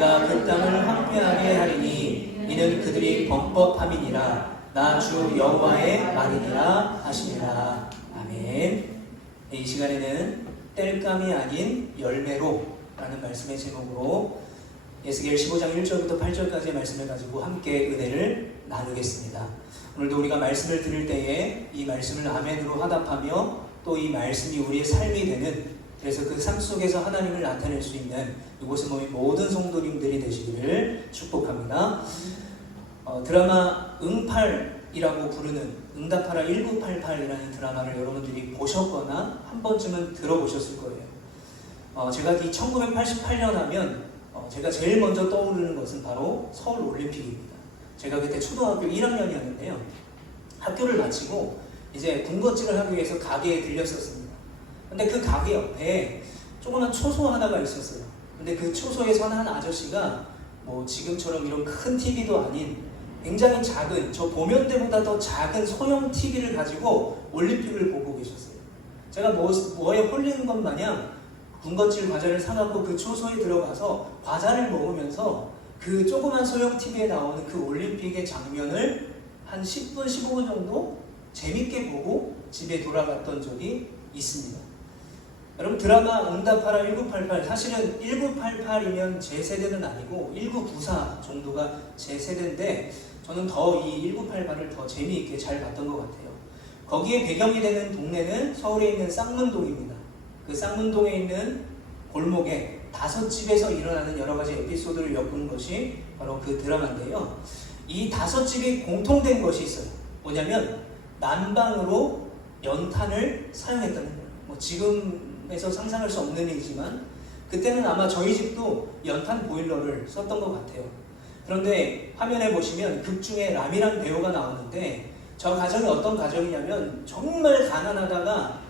내가 그 땅을 황폐하게 하리니 이는 그들이 범법함이니라. 나 주 여호와의 말이니라 하시니라. 아멘. 이 시간에는 땔감이 아닌 열매로 라는 말씀의 제목으로 에스겔 15장 1절부터 8절까지의 말씀을 가지고 함께 은혜를 나누겠습니다. 오늘도 우리가 말씀을 들을 때에 이 말씀을 아멘으로 화답하며 또 이 말씀이 우리의 삶이 되는, 그래서 그 삶 속에서 하나님을 나타낼 수 있는 이곳에 모인 모든 성도님들이 되시기를 축복합니다. 드라마 응팔이라고 부르는 응답하라 1988이라는 드라마를 여러분들이 보셨거나 한 번쯤은 들어보셨을 거예요. 제가 이 1988년 하면 제가 제일 먼저 떠오르는 것은 바로 서울 올림픽입니다. 제가 그때 초등학교 1학년이었는데요. 학교를 마치고 이제 군것질을 하기 위해서 가게에 들렸었습니다. 근데 그 가게 옆에 조그만 초소 하나가 있었어요. 근데 그 초소에서 한 아저씨가 뭐 지금처럼 이런 큰 TV도 아닌 굉장히 작은, 저 보면대보다 더 작은 소형 TV를 가지고 올림픽을 보고 계셨어요. 제가 뭐에 홀리는 것 마냥 군것질 과자를 사갖고 그 초소에 들어가서 과자를 먹으면서 그 조그만 소형 TV에 나오는 그 올림픽의 장면을 한 10분, 15분 정도 재밌게 보고 집에 돌아갔던 적이 있습니다. 여러분, 드라마 응답하라 1988, 사실은 1988이면 제 세대는 아니고 1994 정도가 제 세대인데 저는 더 이 1988을 더 재미있게 잘 봤던 것 같아요. 거기에 배경이 되는 동네는 서울에 있는 쌍문동입니다. 그 쌍문동에 있는 골목에 5집에서 일어나는 여러 가지 에피소드를 엮은 것이 바로 그 드라마인데요. 이 5집이 공통된 것이 있어요. 뭐냐면 난방으로 연탄을 사용했다는 거예요. 뭐 지금에서 상상할 수 없는 일이지만 그때는 아마 저희 집도 연탄 보일러를 썼던 것 같아요. 그런데 화면에 보시면 극 중에 라미란 배우가 나오는데 저 가정이 어떤 가정이냐면 정말 가난하다가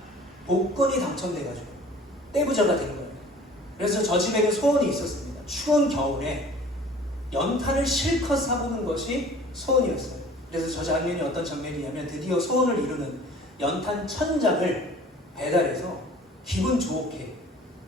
복권이 당첨돼가지고 떼부자가 된 거예요. 그래서 저 집에는 소원이 있었습니다. 추운 겨울에 연탄을 실컷 사보는 것이 소원이었어요. 그래서 저 장면이 어떤 장면이냐면 드디어 소원을 이루는 연탄 1000장을 배달해서 기분 좋게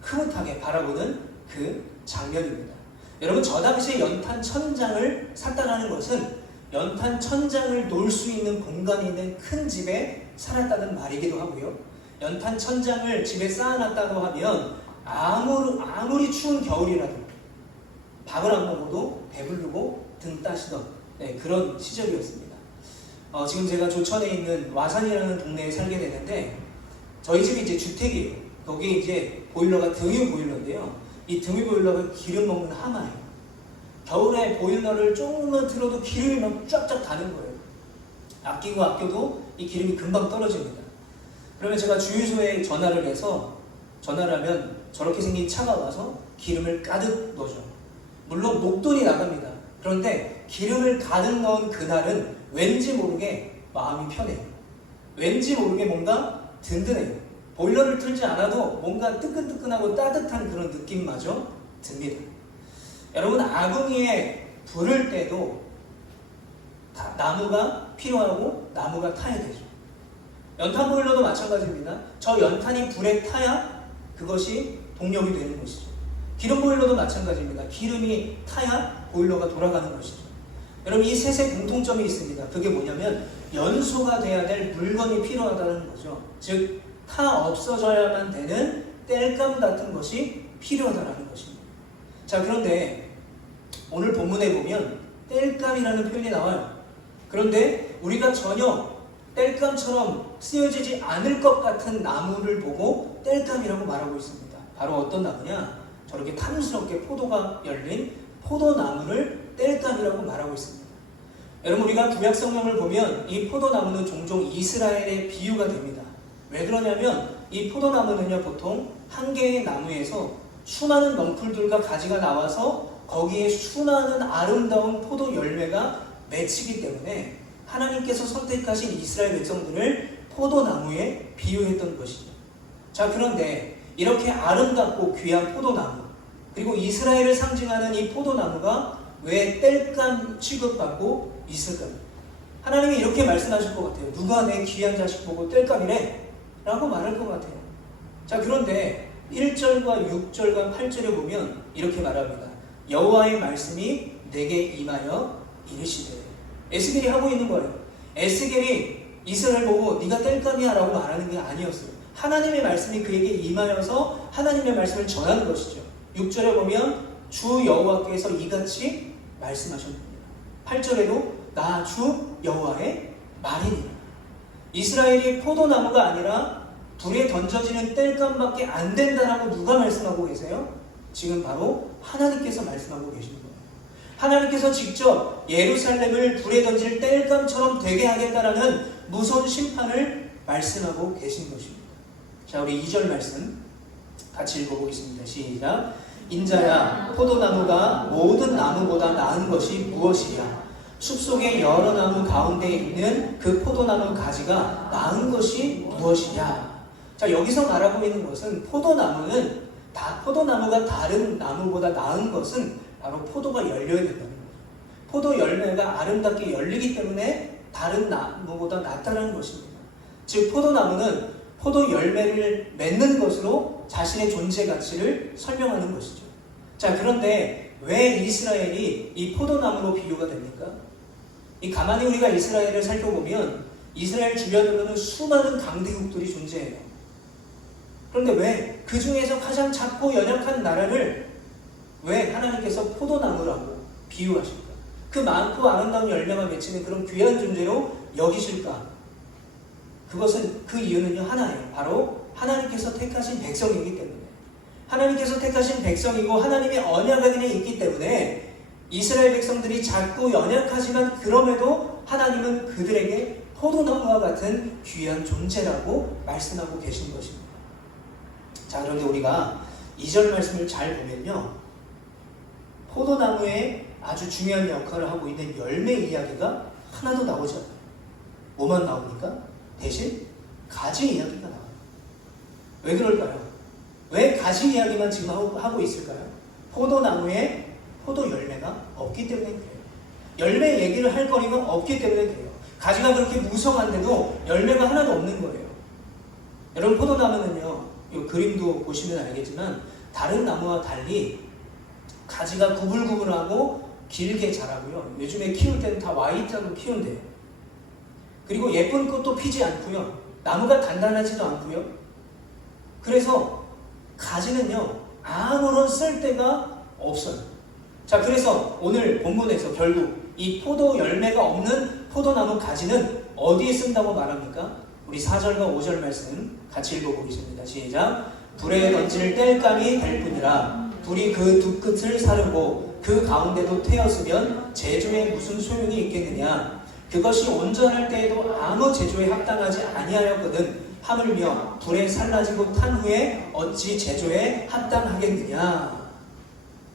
흐뭇하게 바라보는 그 장면입니다. 여러분, 저 당시에 연탄 1000장을 샀다는 것은 연탄 1000장을 놓을 수 있는 공간이 있는 큰 집에 살았다는 말이기도 하고요. 연탄 1000장을 집에 쌓아놨다고 하면 아무리 추운 겨울이라도 밥을 안 먹어도 배부르고 등 따시던 그런 시절이었습니다. 지금 제가 조천에 있는 와산이라는 동네에 살게 되는데 저희 집이 이제 주택이에요. 거기에 이제 보일러가 등유 보일러인데요. 이 등유 보일러가 기름 먹는 하마예요. 겨울에 보일러를 조금만 틀어도 기름이 막 쫙쫙 다는 거예요. 아끼고 아껴도 이 기름이 금방 떨어집니다. 그러면 제가 주유소에 전화를 해서 전화를 하면 저렇게 생긴 차가 와서 기름을 가득 넣어줘요. 물론 목돈이 나갑니다. 그런데 기름을 가득 넣은 그날은 왠지 모르게 마음이 편해요. 왠지 모르게 뭔가 든든해요. 보일러를 틀지 않아도 뭔가 뜨끈뜨끈하고 따뜻한 그런 느낌마저 듭니다. 여러분, 아궁이에 불을 때도 나무가 필요하고 나무가 타야 되죠. 연탄 보일러도 마찬가지입니다. 저 연탄이 불에 타야 그것이 동력이 되는 것이죠. 기름 보일러도 마찬가지입니다. 기름이 타야 보일러가 돌아가는 것이죠. 여러분, 이 셋의 공통점이 있습니다. 그게 뭐냐면 연소가 돼야 될 물건이 필요하다는 거죠. 즉, 타 없어져야만 되는 땔감 같은 것이 필요하다는 것입니다. 자, 그런데 오늘 본문에 보면 땔감이라는 표현이 나와요. 그런데 우리가 전혀 땔감처럼 쓰여지지 않을 것 같은 나무를 보고 땔감이라고 말하고 있습니다. 바로 어떤 나무냐? 저렇게 탐스럽게 포도가 열린 포도나무를 땔감이라고 말하고 있습니다. 여러분, 우리가 구약 성경을 보면 이 포도나무는 종종 이스라엘의 비유가 됩니다. 왜 그러냐면 이 포도나무는요, 보통 한 개의 나무에서 수많은 넝쿨들과 가지가 나와서 거기에 수많은 아름다운 포도 열매가 맺히기 때문에 하나님께서 선택하신 이스라엘 백성들을 포도나무에 비유했던 것이죠. 자, 그런데 이렇게 아름답고 귀한 포도나무, 그리고 이스라엘을 상징하는 이 포도나무가 왜 땔감 취급받고 있을까요? 하나님이 이렇게 말씀하실 것 같아요. 누가 내 귀한 자식 보고 땔감이래? 라고 말할 것 같아요. 자, 그런데 1절과 6절과 8절에 보면 이렇게 말합니다. 여호와의 말씀이 내게 임하여 이르시되. 에스겔이 하고 있는 거예요. 에스겔이 이스라엘 보고 네가 땔감이야 라고 말하는 게 아니었어요. 하나님의 말씀이 그에게 임하여서 하나님의 말씀을 전하는 것이죠. 6절에 보면 주 여호와께서 이같이 말씀하셨습니다. 8절에도 나 주 여호와의 말이니라. 이스라엘이 포도나무가 아니라 불에 던져지는 땔감밖에 안 된다라고 누가 말씀하고 계세요? 지금 바로 하나님께서 말씀하고 계신 거예요. 하나님께서 직접 예루살렘을 불에 던질 땔감처럼 되게 하겠다라는 무서운 심판을 말씀하고 계신 것입니다. 자, 우리 2절 말씀 같이 읽어보겠습니다. 시작. 인자야, 포도나무가 모든 나무보다 나은 것이 무엇이냐? 숲속의 여러 나무 가운데 있는 그 포도나무 가지가 나은 것이 무엇이냐? 자, 여기서 말하고 있는 것은 포도나무가 다른 나무보다 나은 것은 바로 포도가 열려야 된다는 거죠. 포도 열매가 아름답게 열리기 때문에 다른 나무보다 낫다는 것입니다. 즉 포도나무는 포도 열매를 맺는 것으로 자신의 존재 가치를 설명하는 것이죠. 자, 그런데 왜 이스라엘이 이 포도나무로 비교가 됩니까? 가만히 우리가 이스라엘을 살펴보면 이스라엘 주변으로는 수많은 강대국들이 존재해요. 그런데 왜 그 중에서 가장 작고 연약한 나라를 왜 하나님께서 포도나무라고 비유하실까? 그 많고 아름다운 열매가 맺히는 그런 귀한 존재로 여기실까? 그 이유는요, 하나예요. 바로 하나님께서 택하신 백성이기 때문에. 하나님께서 택하신 백성이고 하나님의 언약 안에 있기 때문에 이스라엘 백성들이 작고 연약하지만 그럼에도 하나님은 그들에게 포도나무와 같은 귀한 존재라고 말씀하고 계신 것입니다. 자, 그런데 우리가 2절 말씀을 잘 보면요, 포도나무에 아주 중요한 역할을 하고 있는 열매 이야기가 하나도 나오지 않아요. 뭐만 나옵니까? 대신 가지 이야기가 나와요. 왜 그럴까요? 왜 가지 이야기만 지금 하고 있을까요? 포도나무에 포도 열매가 없기 때문에 그래요. 열매 얘기를 할 거리가 없기 때문에 그래요. 가지가 그렇게 무성한데도 열매가 하나도 없는 거예요. 여러분, 포도나무는요, 이 그림도 보시면 알겠지만 다른 나무와 달리 가지가 구불구불하고 길게 자라고요. 요즘에 키울 때는 다 Y자로 키운대요. 그리고 예쁜 꽃도 피지 않고요. 나무가 단단하지도 않고요. 그래서 가지는요, 아무런 쓸데가 없어요. 자, 그래서 오늘 본문에서 결국 이 포도 열매가 없는 포도나무 가지는 어디에 쓴다고 말합니까? 우리 4절과 5절 말씀 같이 읽어보겠습니다. 시작. 불에 던질 땔감이 될 뿐이라 불이 그 두 끝을 사르고 그 가운데도 태웠으면 제조에 무슨 소용이 있겠느냐? 그것이 온전할 때에도 아무 제조에 합당하지 아니하였거든. 하물며 불에 살라지고 탄 후에 어찌 제조에 합당하겠느냐?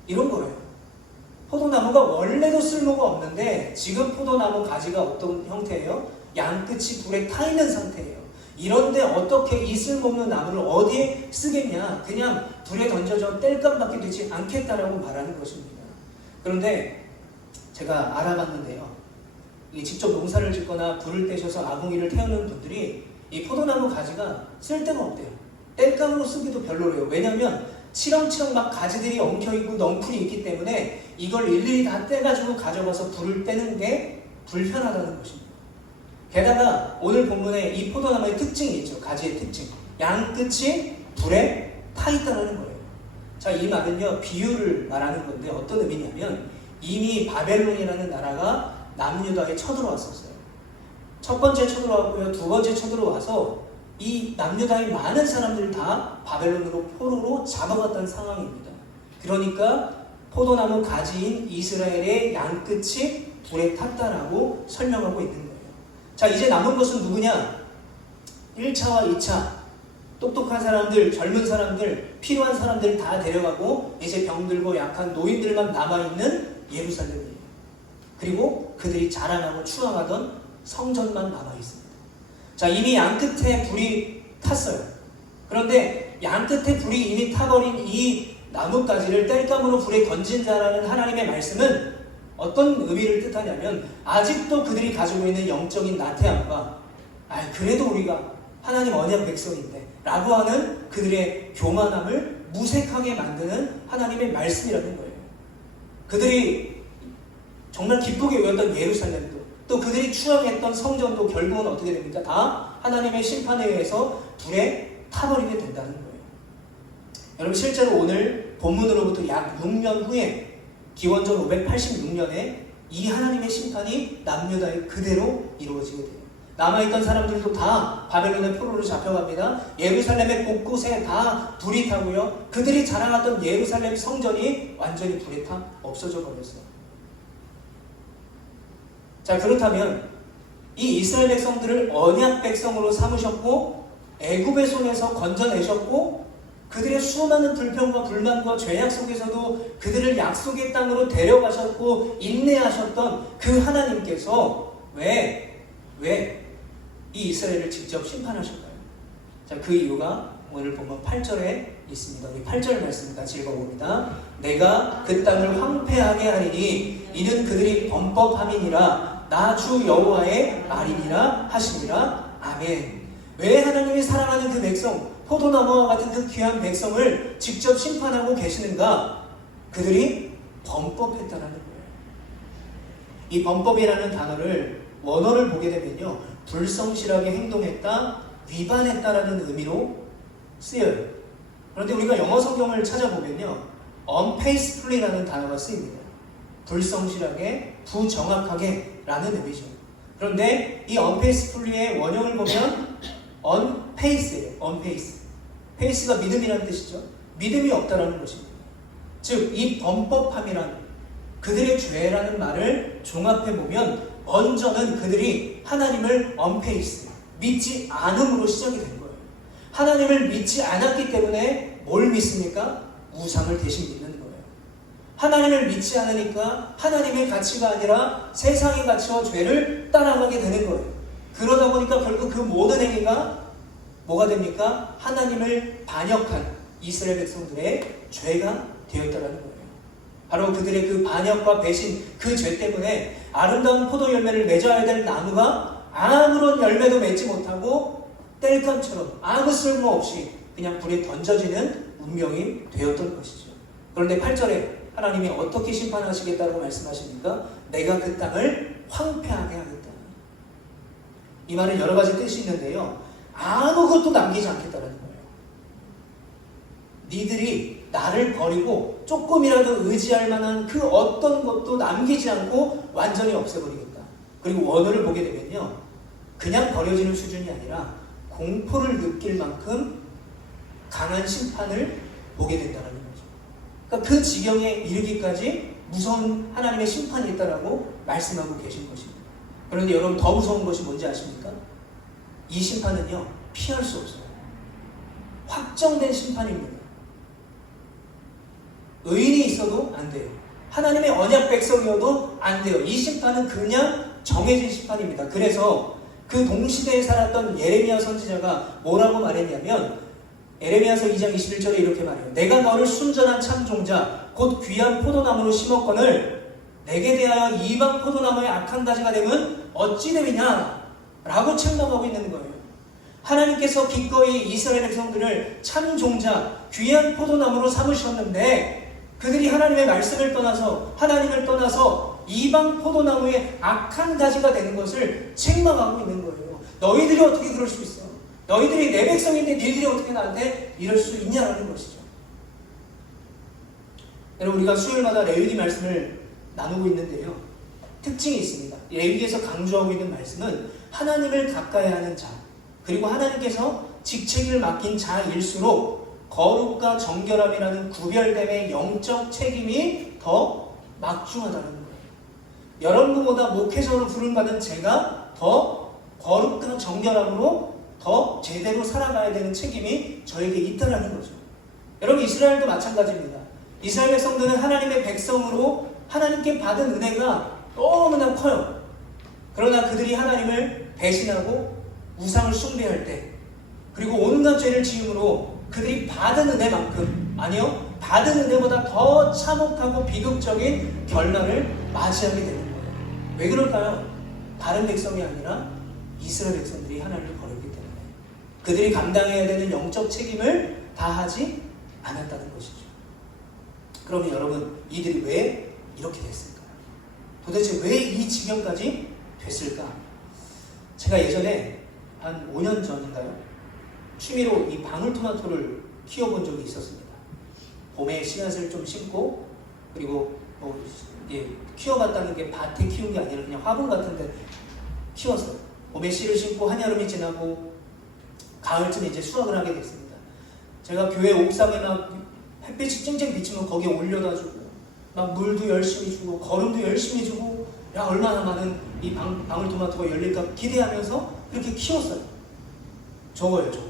이런 거예요. 포도나무가 원래도 쓸모가 없는데 지금 포도나무 가지가 어떤 형태예요? 양끝이 불에 타 있는 상태예요. 이런데 어떻게 이 쓸모없는 나무를 어디에 쓰겠냐? 그냥 불에 던져져 땔감밖에 되지 않겠다라고 말하는 것입니다. 그런데 제가 알아봤는데요, 직접 농사를 짓거나 불을 떼셔서 아궁이를 태우는 분들이 이 포도나무 가지가 쓸데가 없대요. 땔감으로 쓰기도 별로래요. 왜냐하면 치렁치렁 막 가지들이 엉켜있고 넝쿨이 있기 때문에 이걸 일일이 다 떼가지고 가져가서 불을 떼는 게 불편하다는 것입니다. 게다가 오늘 본문에 이 포도나무의 특징이 있죠. 가지의 특징. 양끝이 불에 타 있다는 거예요. 자, 이 말은요, 비유를 말하는 건데 어떤 의미냐면 이미 바벨론이라는 나라가 남유다에 쳐들어왔었어요. 첫 번째 쳐들어왔고요. 두 번째 쳐들어와서 이 남유다의 많은 사람들을 다 바벨론으로 포로로 잡아갔던 상황입니다. 그러니까 포도나무 가지인 이스라엘의 양끝이 불에 탔다라고 설명하고 있는 거예요. 자, 이제 남은 것은 누구냐? 1차와 2차 똑똑한 사람들, 젊은 사람들, 필요한 사람들 다 데려가고 이제 병들고 약한 노인들만 남아있는 예루살렘이에요. 그리고 그들이 자랑하고 추앙하던 성전만 남아있습니다. 자, 이미 양끝에 불이 탔어요. 그런데 양끝에 불이 이미 타버린 이 나뭇가지를 땔감으로 불에 던진 자라는 하나님의 말씀은 어떤 의미를 뜻하냐면 아직도 그들이 가지고 있는 영적인 나태함과 그래도 우리가 하나님 언약 백성인데 라고 하는 그들의 교만함을 무색하게 만드는 하나님의 말씀이라는 거예요. 그들이 정말 기쁘게 외웠던 예루살렘도, 또 그들이 추앙했던 성전도 결국은 어떻게 됩니까? 다 하나님의 심판에 의해서 불에 타버리게 된다는 거예요. 여러분, 실제로 오늘 본문으로부터 약 6년 후에 기원전 586년에 이 하나님의 심판이 남유다에 그대로 이루어지게 돼요. 남아있던 사람들도 다 바벨론의 포로로 잡혀갑니다. 예루살렘의 곳곳에 다 불이 타고요. 그들이 자랑하던 예루살렘 성전이 완전히 불에 타 없어져 버렸어요. 자, 그렇다면 이 이스라엘 백성들을 언약 백성으로 삼으셨고 애굽의 손에서 건져내셨고 그들의 수많은 불평과 불만과 죄악 속에서도 그들을 약속의 땅으로 데려가셨고 인내하셨던 그 하나님께서 왜 이 이스라엘을 직접 심판하실까요? 자, 그 이유가 오늘 보면 8절에 있습니다. 우리 8절 말씀 같이 읽어봅니다. 내가 그 땅을 황폐하게 하리니 이는 그들이 범법함이니라 나 주 여호와의 말이니라 하시니라. 아멘. 왜 하나님이 사랑하는 그 백성, 포도나무와 같은 그 귀한 백성을 직접 심판하고 계시는가? 그들이 범법했다라는 거예요. 이 범법이라는 단어를 원어를 보게 되면요, 불성실하게 행동했다, 위반했다라는 의미로 쓰여요. 그런데 우리가 영어 성경을 찾아보면요, unfaithfully라는 단어가 쓰입니다. 불성실하게, 부정확하게 라는 의미죠. 그런데 이 unfaithfully의 원형을 보면 unfaith예요. unfaith. faith가 믿음이라는 뜻이죠. 믿음이 없다라는 것입니다. 즉, 이 범법함이란 그들의 죄라는 말을 종합해보면 먼저는 그들이 하나님을 unfaith, 믿지 않음으로 시작이 된 거예요. 하나님을 믿지 않았기 때문에 뭘 믿습니까? 우상을 대신 믿는 거예요. 하나님을 믿지 않으니까 하나님의 가치가 아니라 세상의 가치와 죄를 따라가게 되는 거예요. 그러다 보니까 결국 그 모든 행위가 뭐가 됩니까? 하나님을 반역한 이스라엘 백성들의 죄가 되었다는 거예요. 바로 그들의 그 반역과 배신, 그 죄 때문에 아름다운 포도 열매를 맺어야 될 나무가 아무런 열매도 맺지 못하고 땔감처럼 아무 쓸모 없이 그냥 불에 던져지는 운명이 되었던 것이죠. 그런데 8절에 하나님이 어떻게 심판하시겠다고 말씀하십니까? 내가 그 땅을 황폐하게 하겠다. 이 말은 여러 가지 뜻이 있는데요, 아무것도 남기지 않겠다는 거예요. 니들이 나를 버리고 조금이라도 의지할 만한 그 어떤 것도 남기지 않고 완전히 없애버리겠다. 그리고 원어를 보게 되면요, 그냥 버려지는 수준이 아니라 공포를 느낄 만큼 강한 심판을 보게 된다는 거죠. 그러니까 그 지경에 이르기까지 무서운 하나님의 심판이 있다라고 말씀하고 계신 것입니다. 그런데 여러분, 더 무서운 것이 뭔지 아십니까? 이 심판은요, 피할 수 없어요. 확정된 심판입니다. 의인이 있어도 안 돼요. 하나님의 언약 백성이어도 안 돼요. 이 심판은 그냥 정해진 심판입니다. 그래서 그 동시대에 살았던 예레미야 선지자가 뭐라고 말했냐면, 예레미야서 2장 21절에 이렇게 말해요. 내가 너를 순전한 참종자 곧 귀한 포도나무로 심었거늘 내게 대하여 이방 포도나무의 악한 가지가 되면 어찌 됨이냐 라고 책망하고 있는 거예요. 하나님께서 기꺼이 이스라엘 백성들을 참종자, 귀한 포도나무로 삼으셨는데 그들이 하나님의 말씀을 떠나서, 하나님을 떠나서 이방 포도나무의 악한 가지가 되는 것을 책망하고 있는 거예요. 너희들이 어떻게 그럴 수 있어? 너희들이 내 백성인데 너희들이 어떻게 나한테 이럴 수 있냐라는 것이죠. 여러분, 우리가 수요일마다 레위기 말씀을 나누고 있는데요, 특징이 있습니다. 레위기에서 강조하고 있는 말씀은 하나님을 가까이 하는 자, 그리고 하나님께서 직책을 맡긴 자일수록 거룩과 정결함이라는 구별됨의 영적 책임이 더 막중하다는 거예요. 여러분보다 목회자로 부름받은 제가 더 거룩과 정결함으로 더 제대로 살아가야 되는 책임이 저에게 있다는 거죠. 여러분, 이스라엘도 마찬가지입니다. 이스라엘 백성들은 하나님의 백성으로 하나님께 받은 은혜가 너무나 커요. 그러나 그들이 하나님을 배신하고 우상을 숭배할 때, 그리고 온갖 죄를 지음으로 그들이 받은 은혜만큼, 아니요, 받은 은혜보다 더 참혹하고 비극적인 결말을 맞이하게 되는 거예요. 왜 그럴까요? 다른 백성이 아니라 이스라엘 백성들이 하나님을 버렸기 때문에 그들이 감당해야 되는 영적 책임을 다하지 않았다는 것이죠. 그러면 여러분, 이들이 왜 이렇게 됐을까요? 도대체 왜 이 지경까지 됐을까? 제가 예전에 한 5년 전인가요? 취미로 이 방울토마토를 키워본 적이 있었습니다. 봄에 씨앗을 좀 심고, 그리고 키워봤다는 게 밭에 키운 게 아니라 그냥 화분 같은데 키웠어요. 봄에 씨를 심고 한여름이 지나고 가을쯤에 이제 수확을 하게 됐습니다. 제가 교회 옥상에 막 햇빛이 쨍쨍 비치면 거기에 올려다 주고, 막 물도 열심히 주고, 거름도 열심히 주고, 야, 얼마나 많은 이 방울토마토가 열릴까 기대하면서 그렇게 키웠어요. 저거예요, 저거.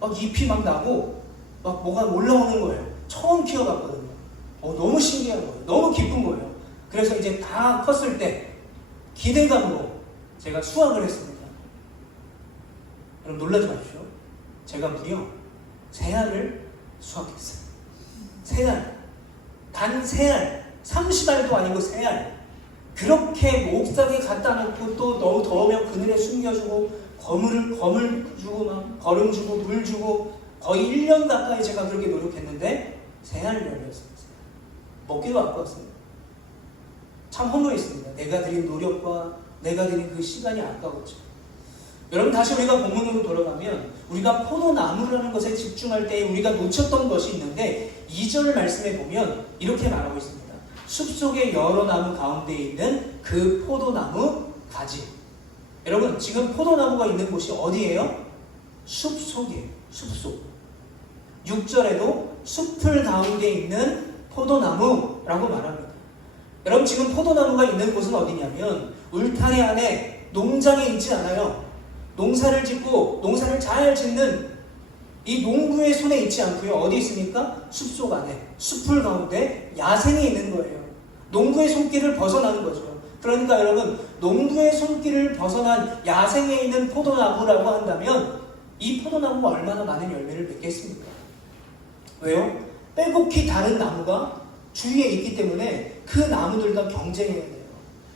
막 잎이 막 나고, 막 뭐가 올라오는 거예요. 처음 키워봤거든요. 너무 신기한 거예요. 너무 기쁜 거예요. 그래서 이제 다 컸을 때 기대감으로 제가 수확을 했습니다. 여러분 놀라지 마십시오. 제가 무려 3알을 수확했어요. 3알. 단 3알. 30알도 아니고 3알. 그렇게 옥상에 갖다 놓고 또 너무 더우면 그늘에 숨겨주고 거물 주고 막 거름 주고 물 주고 거의 1년 가까이 제가 그렇게 노력했는데 3알 열렸습니다. 먹기도 아까웠습니다. 참 허무했습니다. 내가 들인 노력과 내가 들인 그 시간이 아까웠죠. 여러분 다시 우리가 본문으로 돌아가면 우리가 포도나무라는 것에 집중할 때 우리가 놓쳤던 것이 있는데 2절 말씀에 보면 이렇게 말하고 있습니다. 숲속의 여러 나무 가운데 있는 그 포도나무 가지. 여러분 지금 포도나무가 있는 곳이 어디예요? 숲속이에요. 숲속. 6절에도 숲풀 가운데 있는 포도나무라고 말합니다. 여러분 지금 포도나무가 있는 곳은 어디냐면 울타리 안에 농장에 있지 않아요. 농사를 짓고 농사를 잘 짓는 이 농부의 손에 있지 않고요. 어디 있습니까? 숲속 안에, 숲풀 가운데 야생에 있는 거예요. 농부의 손길을 벗어나는 거죠. 그러니까 여러분 농부의 손길을 벗어난 야생에 있는 포도나무라고 한다면 이 포도나무가 얼마나 많은 열매를 맺겠습니까? 왜요? 빼곡히 다른 나무가 주위에 있기 때문에 그 나무들과 경쟁해야 돼요.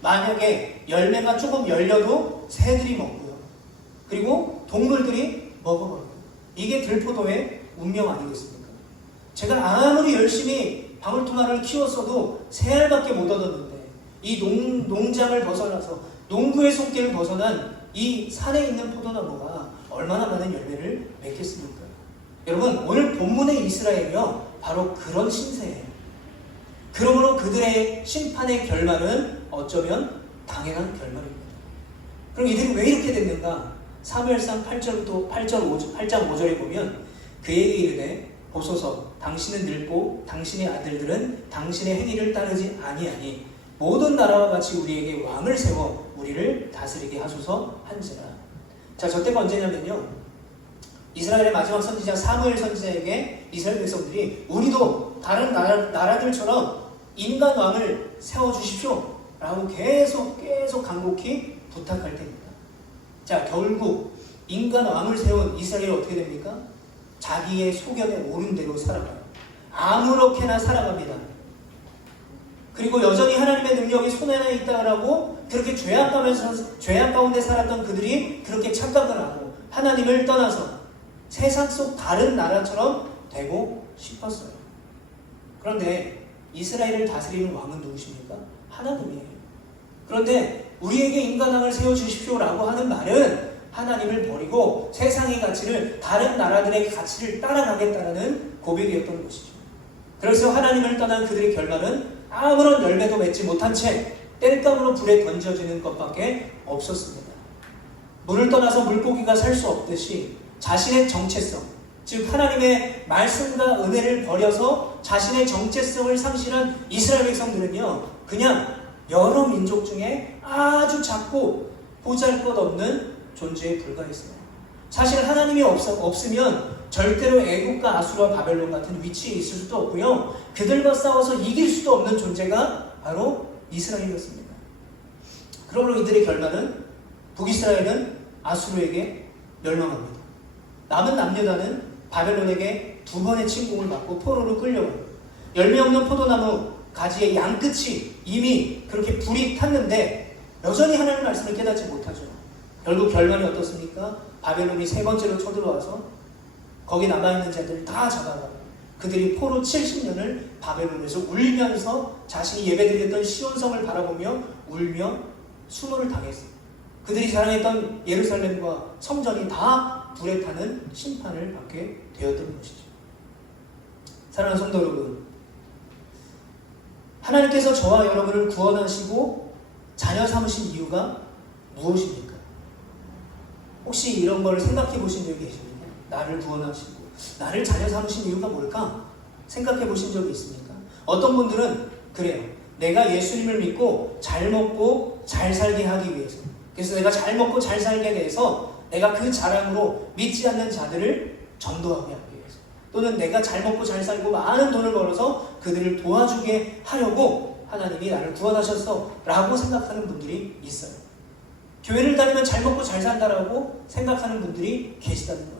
만약에 열매가 조금 열려도 새들이 먹고요. 그리고 동물들이 먹어버려요. 이게 들포도의 운명 아니겠습니까? 제가 아무리 열심히 방울토마토를 키웠어도 3알밖에 못 얻었는데 이 농장을 벗어나서 농부의 손길을 벗어난 이 산에 있는 포도나무가 얼마나 많은 열매를 맺겠습니까? 여러분 오늘 본문의 이스라엘이요 바로 그런 신세예요. 그러므로 그들의 심판의 결말은 어쩌면 당연한 결말입니다. 그럼 이들이 왜 이렇게 됐는가? 사무엘상 8장 5절에 보면 그에게 이르되 보소서 당신은 늙고 당신의 아들들은 당신의 행위를 따르지 아니하니 모든 나라와 같이 우리에게 왕을 세워 우리를 다스리게 하소서 한지라. 자, 저때가 언제냐면요 이스라엘의 마지막 선지자 사무엘 선지자에게 이스라엘 백성들이 우리도 다른 나라들처럼 인간 왕을 세워주십시오 라고 계속 간곡히 부탁할 때입니다. 자, 결국 인간 왕을 세운 이스라엘이 어떻게 됩니까? 자기의 소견에 옳은 대로 살아가요. 아무렇게나 살아갑니다. 그리고 여전히 하나님의 능력이 손에 있다고 그렇게 죄악 가운데 살았던 그들이 그렇게 착각을 하고 하나님을 떠나서 세상 속 다른 나라처럼 되고 싶었어요. 그런데 이스라엘을 다스리는 왕은 누구십니까? 하나님이에요. 그런데 우리에게 인간왕을 세워주십시오 라고 하는 말은 하나님을 버리고 세상의 가치를 다른 나라들의 가치를 따라가겠다는 고백이었던 것이죠. 그래서 하나님을 떠난 그들의 결말은 아무런 열매도 맺지 못한 채 땔감으로 불에 던져지는 것밖에 없었습니다. 물을 떠나서 물고기가 살 수 없듯이 자신의 정체성, 즉 하나님의 말씀과 은혜를 버려서 자신의 정체성을 상실한 이스라엘 백성들은요 그냥 여러 민족 중에 아주 작고 보잘것없는 존재에 불과했어요. 사실 하나님이 없으면 절대로 애국과 아수르와 바벨론 같은 위치에 있을 수도 없고요. 그들과 싸워서 이길 수도 없는 존재가 바로 이스라엘이었습니다. 그러므로 이들의 결말은 북이스라엘은 아수르에게 멸망합니다. 남은 남유다는 바벨론에게 2번의 침공을 받고 포로로 끌려가요. 열매 없는 포도나무 가지의 양끝이 이미 그렇게 불이 탔는데 여전히 하나님의 말씀을 깨닫지 못하죠. 결국 결말이 어떻습니까? 바벨론이 3번째로 쳐들어와서 거기 남아있는 자들 다 잡아가고 그들이 포로 70년을 바벨론에서 울면서 자신이 예배드렸던 시온성을 바라보며 울며 수모를 당했어요. 그들이 자랑했던 예루살렘과 성전이 다 불에 타는 심판을 받게 되었던 것이죠. 사랑하는 성도 여러분, 하나님께서 저와 여러분을 구원하시고 자녀 삼으신 이유가 무엇입니까? 혹시 이런 걸 생각해 보신 적이 계십니까? 나를 구원하시고 나를 자녀 삼으신 이유가 뭘까? 생각해 보신 적이 있습니까? 어떤 분들은 그래요. 내가 예수님을 믿고 잘 먹고 잘 살게 하기 위해서, 그래서 내가 잘 먹고 잘 살게 돼서 내가 그 자랑으로 믿지 않는 자들을 전도하게 하기 위해서, 또는 내가 잘 먹고 잘 살고 많은 돈을 벌어서 그들을 도와주게 하려고 하나님이 나를 구원하셨어 라고 생각하는 분들이 있어요. 교회를 다니면 잘 먹고 잘 산다라고 생각하는 분들이 계시다는 거예요.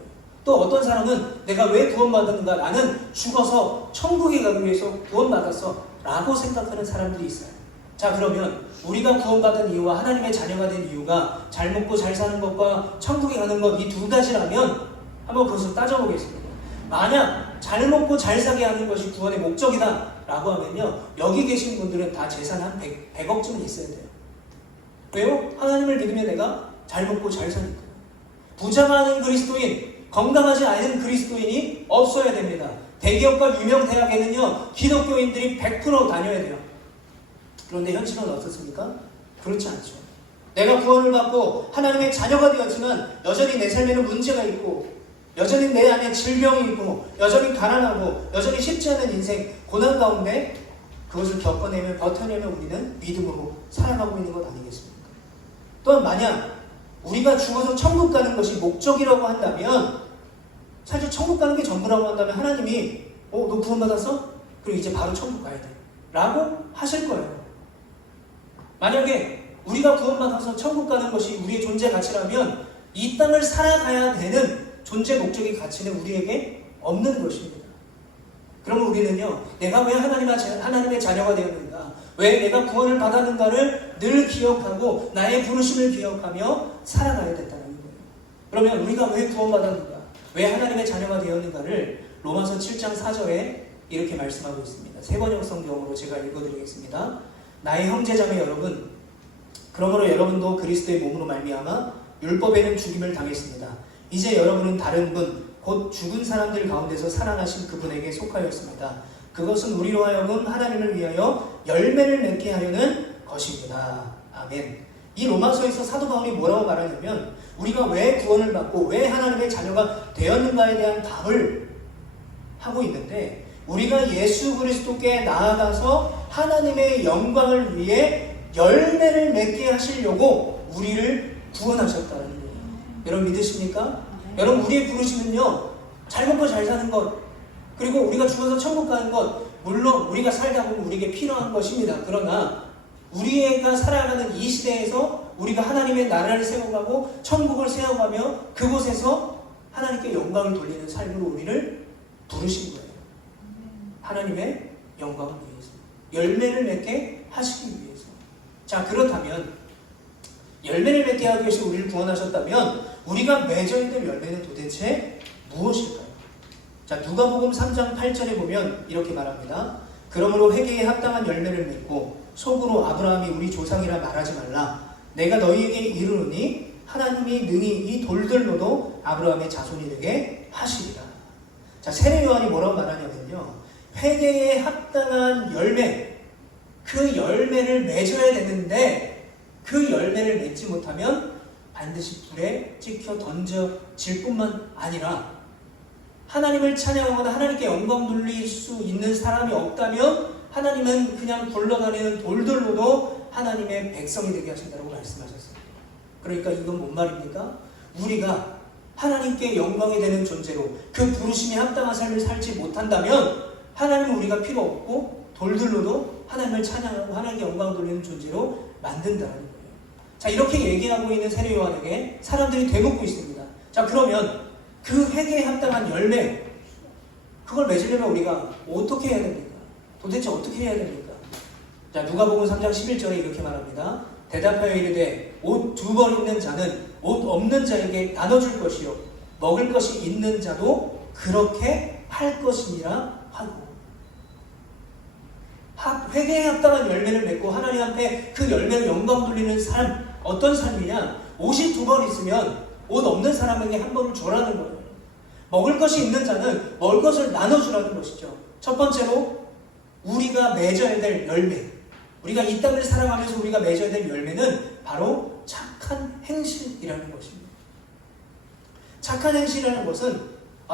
또 어떤 사람은 내가 왜 구원받았는가, 나는 죽어서 천국에 가기 위해서 구원받았어 라고 생각하는 사람들이 있어요. 자, 그러면 우리가 구원받은 이유와 하나님의 자녀가 된 이유가 잘 먹고 잘 사는 것과 천국에 가는 것, 이 두 가지라면 한번 그것을 따져보겠습니다. 만약 잘 먹고 잘 사게 하는 것이 구원의 목적이다 라고 하면요, 여기 계신 분들은 다 재산 한 100억쯤은 있어야 돼요. 왜요? 하나님을 믿으면 내가 잘 먹고 잘 사니까. 부자가 아닌 그리스도인, 건강하지 않은 그리스도인이 없어야 됩니다. 대기업과 유명 대학에는요, 기독교인들이 100% 다녀야 돼요. 그런데 현실은 어떻습니까? 그렇지 않죠. 내가 구원을 받고 하나님의 자녀가 되었지만 여전히 내 삶에는 문제가 있고, 여전히 내 안에 질병이 있고, 여전히 가난하고, 여전히 쉽지 않은 인생 고난 가운데 그것을 겪어내며 버텨내며 우리는 믿음으로 살아가고 있는 것 아니겠습니까? 또한 만약 우리가 죽어서 천국 가는 것이 목적이라고 한다면, 사실 천국 가는 게 전부라고 한다면 하나님이 너 구원받았어? 그럼 이제 바로 천국 가야 돼 라고 하실 거예요. 만약에 우리가 구원받아서 천국 가는 것이 우리의 존재 가치라면 이 땅을 살아가야 되는 존재 목적의 가치는 우리에게 없는 것입니다. 그러면 우리는요, 내가 왜 하나님의 자녀가 되었는가, 왜 내가 구원을 받았는가를 늘 기억하고 나의 부르심을 기억하며 살아가야 된다는 거예요. 그러면 우리가 왜 구원받았는가, 왜 하나님의 자녀가 되었는가를 로마서 7장 4절에 이렇게 말씀하고 있습니다. 세번역 성경으로 제가 읽어드리겠습니다. 나의 형제자매 여러분, 그러므로 여러분도 그리스도의 몸으로 말미암아 율법에는 죽임을 당했습니다. 이제 여러분은 다른 분, 곧 죽은 사람들 가운데서 살아나신 그분에게 속하였습니다. 그것은 우리로 하여금 하나님을 위하여 열매를 맺게 하려는 것입니다. 아멘. 이 로마서에서 사도 바울이 뭐라고 말하냐면, 우리가 왜 구원을 받고 왜 하나님의 자녀가 되었는가에 대한 답을 하고 있는데, 우리가 예수 그리스도께 나아가서 하나님의 영광을 위해 열매를 맺게 하시려고 우리를 구원하셨다는 거예요. 여러분 믿으십니까? 여러분, 우리의 부르심은요, 잘 먹고 잘 사는 것, 그리고 우리가 죽어서 천국 가는 것, 물론 우리가 살다 보면 우리에게 필요한 것입니다. 그러나 우리가 살아가는 이 시대에서 우리가 하나님의 나라를 세워가고 천국을 세워가며 그곳에서 하나님께 영광을 돌리는 삶으로 우리를 부르신 거예요. 하나님의 영광을 위해서, 열매를 맺게 하시기 위해서. 자, 그렇다면 열매를 맺게 하기 위해서 우리를 구원하셨다면 우리가 맺어야 될 열매는 도대체 무엇일까요? 자, 누가복음 3장 8절에 보면 이렇게 말합니다. 그러므로 회개에 합당한 열매를 맺고 속으로 아브라함이 우리 조상이라 말하지 말라. 내가 너희에게 이르노니 하나님이 능히 이 돌들로도 아브라함의 자손이 되게 하시리라. 자, 세례 요한이 뭐라고 말하냐면요, 회개에 합당한 열매, 그 열매를 맺어야 되는데 그 열매를 맺지 못하면 반드시 불에 찍혀 던져질 뿐만 아니라 하나님을 찬양하거나 하나님께 영광 돌릴 수 있는 사람이 없다면 하나님은 그냥 굴러다니는 돌들로도 하나님의 백성이 되게 하신다고 말씀하셨어요. 그러니까 이건 뭔 말입니까? 우리가 하나님께 영광이 되는 존재로 그 부르심에 합당한 삶을 살지 못한다면 하나님은 우리가 필요 없고 돌들로도 하나님을 찬양하고 하나님께 영광 돌리는 존재로 만든다는 거예요. 자, 이렇게 얘기하고 있는 세례 요한에게 사람들이 되묻고 있습니다. 자, 그러면 그 회개에 합당한 열매, 그걸 맺으려면 우리가 어떻게 해야 됩니까? 도대체 어떻게 해야 됩니까? 자, 누가복음 3장 11절에 이렇게 말합니다. 대답하여 이르되 옷 2벌 있는 자는 옷 없는 자에게 나눠줄 것이요 먹을 것이 있는 자도 그렇게 할 것이니라 하고 회개에 합당한 열매를 맺고 하나님 앞에 그 열매를 영광 돌리는 삶. 어떤 삶이냐? 옷이 2벌 있으면 옷 없는 사람에게 1벌을 주라는 거예요. 먹을 것이 있는 자는 먹을 것을 나눠주라는 것이죠. 첫 번째로 우리가 맺어야 될 열매, 우리가 이 땅을 살아가면서 우리가 맺어야 될 열매는 바로 착한 행실이라는 것입니다. 착한 행실이라는 것은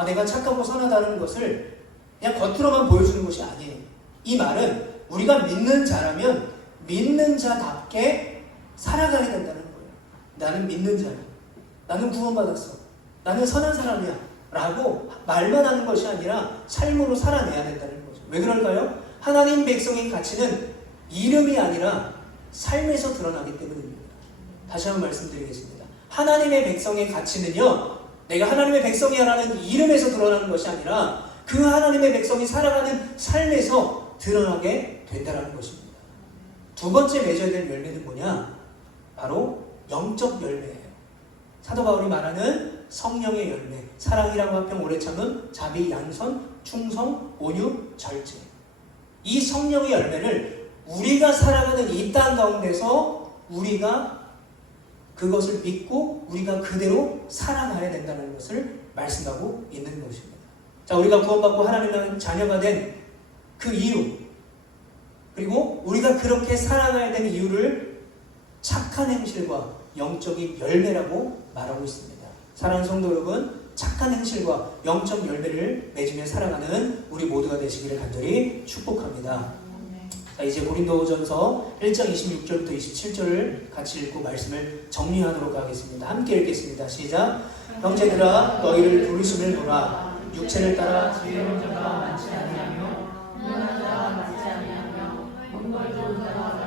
내가 착하고 선하다는 것을 그냥 겉으로만 보여주는 것이 아니에요. 이 말은 우리가 믿는 자라면 믿는 자답게 살아가야 된다는 거예요. 나는 믿는 자야. 나는 구원받았어. 나는 선한 사람이야. 라고 말만 하는 것이 아니라 삶으로 살아내야 된다는 거죠. 왜 그럴까요? 하나님 백성의 가치는 이름이 아니라 삶에서 드러나기 때문입니다. 다시 한번 말씀드리겠습니다. 하나님의 백성의 가치는요, 내가 하나님의 백성이야라는 이름에서 드러나는 것이 아니라 그 하나님의 백성이 살아가는 삶에서 드러나게 된다는 것입니다. 2번째 맺어야 될 열매는 뭐냐? 바로 영적 열매예요. 사도 바울이 말하는 성령의 열매, 사랑이라고 합평 오래 참음, 자비, 양선, 충성, 온유, 절제. 이 성령의 열매를 우리가 살아가는 이 땅 가운데서 우리가 그것을 믿고 우리가 그대로 살아가야 된다는 것을 말씀하고 있는 것입니다. 자, 우리가 구원받고 하나님의 자녀가 된 그 이유, 그리고 우리가 그렇게 살아가야 되는 이유를 착한 행실과 영적인 열매라고 말하고 있습니다. 사랑하는 성도 여러분, 착한 행실과 영적 열매를 맺으며 살아가는 우리 모두가 되시기를 간절히 축복합니다. 자, 이제 고린도전서 1장 26절부터 27절을 같이 읽고 말씀을 정리하도록 하겠습니다. 함께 읽겠습니다. 시작. 형제들아, 너희를 부르심을 보라. 육체를 따라 지혜로운 자가 많지 아니하며 선한 자가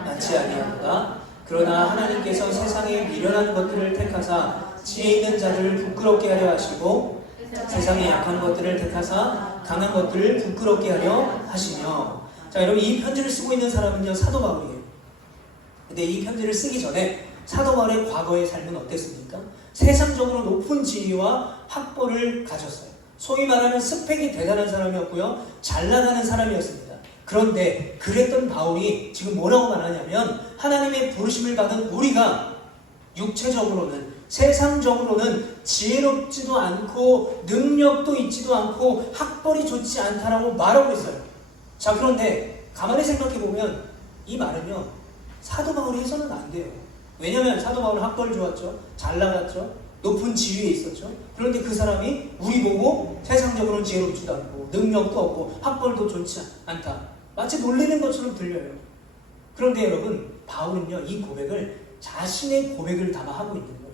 많지 아니하도다. 그러나 하나님께서 세상에 미련한 것들을 택하사 지혜 있는 자들을 부끄럽게 하려 하시고 세상에 약한 것들을 택하사 강한 것들을 부끄럽게 하려 하시며. 자, 여러분, 이 편지를 쓰고 있는 사람은요, 사도 바울이에요. 근데 이 편지를 쓰기 전에 사도 바울의 과거의 삶은 어땠습니까? 세상적으로 높은 지위와 학벌을 가졌어요. 소위 말하는 스펙이 대단한 사람이었고요, 잘 나가는 사람이었습니다. 그런데 그랬던 바울이 지금 뭐라고 말하냐면, 하나님의 부르심을 받은 우리가 육체적으로는, 세상적으로는 지혜롭지도 않고 능력도 있지도 않고 학벌이 좋지 않다라고 말하고 있어요. 자, 그런데 가만히 생각해보면 이 말은요, 사도 바울이 해서는 안 돼요. 왜냐하면 사도 바울은 학벌 좋았죠, 잘 나갔죠, 높은 지위에 있었죠. 그런데 그 사람이 우리 보고 세상적으로는 지혜롭지도 않고 능력도 없고 학벌도 좋지 않다, 마치 놀리는 것처럼 들려요. 그런데 여러분, 바울은요, 이 고백을 자신의 고백을 담아 하고 있는 거예요.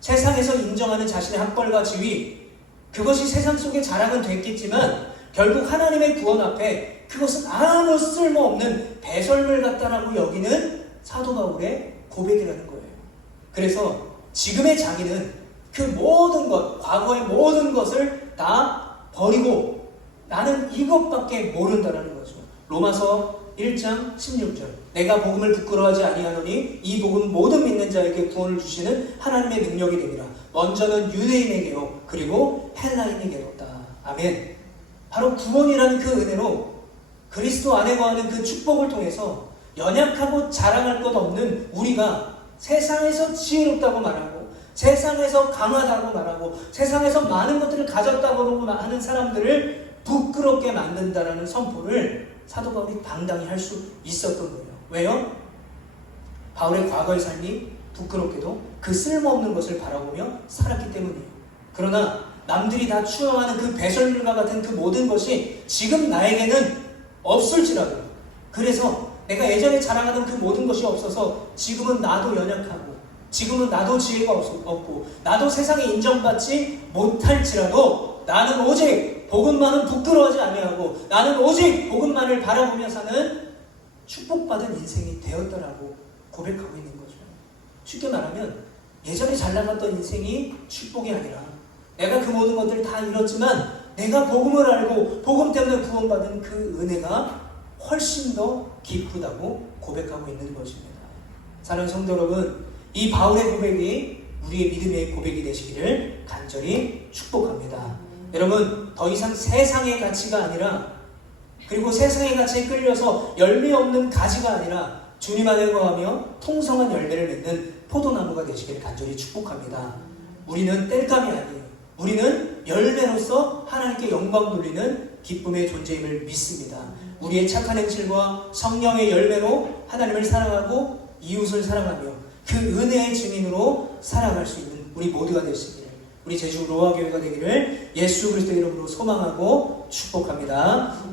세상에서 인정하는 자신의 학벌과 지위, 그것이 세상 속에 자랑은 됐겠지만 결국 하나님의 구원 앞에 그것은 아무 쓸모없는 배설물 같다라고 여기는 사도 바울의 고백이라는 거예요. 그래서 지금의 자기는 그 모든 것, 과거의 모든 것을 다 버리고 나는 이것밖에 모른다라는 거죠. 로마서 1장 16절. 내가 복음을 부끄러워하지 아니하노니 이 복음 모든 믿는 자에게 구원을 주시는 하나님의 능력이 되리라. 먼저는 유대인에게요, 그리고 헬라인에게로다. 아멘. 바로 구원이라는 그 은혜로 그리스도 안에 거하는 그 축복을 통해서 연약하고 자랑할 것 없는 우리가 세상에서 지혜롭다고 말하고 세상에서 강하다고 말하고 세상에서 많은 것들을 가졌다고 하는 사람들을 부끄럽게 만든다라는 선포를 사도 바울이 당당히 할 수 있었던 거예요. 왜요? 바울의 과거의 삶이 부끄럽게도 그 쓸모없는 것을 바라보며 살았기 때문이에요. 그러나 남들이 다 추앙하는 그 배설물과 같은 그 모든 것이 지금 나에게는 없을지라도, 그래서 내가 예전에 자랑하던 그 모든 것이 없어서 지금은 나도 연약하고 지금은 나도 지혜가 없고 나도 세상에 인정받지 못할지라도 나는 오직 복음만은 부끄러워하지 아니하고 나는 오직 복음만을 바라보며 사는 축복받은 인생이 되었더라고 고백하고 있는 거죠. 쉽게 말하면 예전에 잘 나갔던 인생이 축복이 아니라 내가 그 모든 것들을 다 잃었지만 내가 복음을 알고 복음 때문에 구원받은 그 은혜가 훨씬 더 기쁘다고 고백하고 있는 것입니다. 사랑하는 성도 여러분, 이 바울의 고백이 우리의 믿음의 고백이 되시기를 간절히 축복합니다. 여러분, 더 이상 세상의 가치가 아니라 그리고 세상의 가치에 끌려서 열매 없는 가지가 아니라 주님 안에 거하며 통성한 열매를 맺는 포도나무가 되시기를 간절히 축복합니다. 우리는 땔감이 아니에요. 우리는 열매로서 하나님께 영광 돌리는 기쁨의 존재임을 믿습니다. 우리의 착한 행실과 성령의 열매로 하나님을 사랑하고 이웃을 사랑하며 그 은혜의 증인으로 살아갈 수 있는 우리 모두가 되시기를, 우리 제주 로아교회가 되기를 예수 그리스도의 이름으로 소망하고 축복합니다.